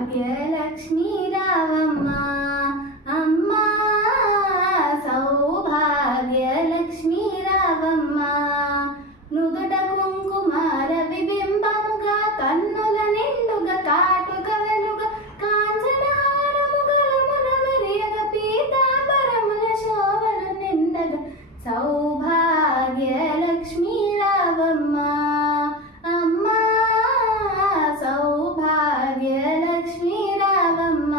సౌభాగ్యలక్ష్మీ రావమ్మ అమ్మా సౌభాగ్యలక్ష్మీ రావమ్మ నుదుట కుంకుమార విబింబముగా కన్నుల నిండుగా కాటుక వెనుక కాంచనహారము గలమున మెరియగ పీతాంబరముల శోభను నిండగా సౌభాగ్యలక్ష్మీ రావమ్మ అమ్మా సౌభాగ్యలక్ష్మీ రావమ్మ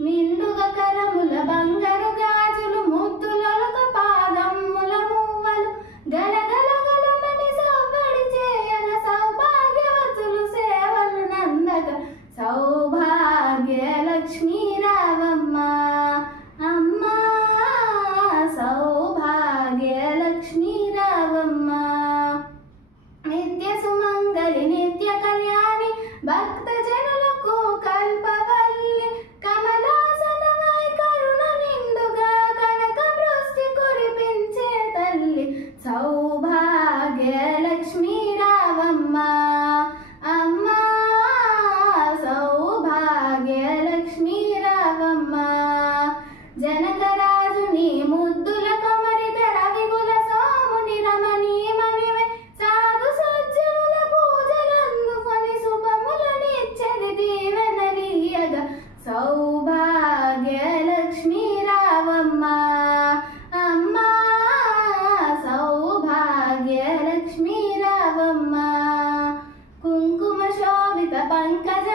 మిండుగ కరముల బంగారు గాజులు ముద్దులొలుక పాదమ్ముల మువ్వలు గలగలగలమని సవ్వడి చేయగ సౌభాగ్యవతులు సేవలు నందగ సౌభాగ్యలక్ష్మీ రావమ్మ అమ్మా సౌభాగ్యలక్ష్మీ రావమ్మ నిత్య సుమంగళి నిత్య కళ్యాణి భక్త జనులకు కల్పవల్లి కమలాసనమై కరుణ నిండుగా కనక వృష్టి కురిపించే తల్లి సౌభాగ్యలక్ష్మీ రావమ్మ అమ్మా సౌభాగ్యలక్ష్మీ రావమ్మ జనకరాజుని ముద్దుల కొమరిత రవిగుల సోముని రమణీమణివే సాధు సజ్జనుల పూజలందుకొని శుభములనిచ్చది దీవెనలీయగా సౌభాగ్యలక్ష్మీ రావమ్మ అమ్మా సౌభాగ్యలక్ష్మీ రావమ్మ కుంకుమ శోభిత పంకజ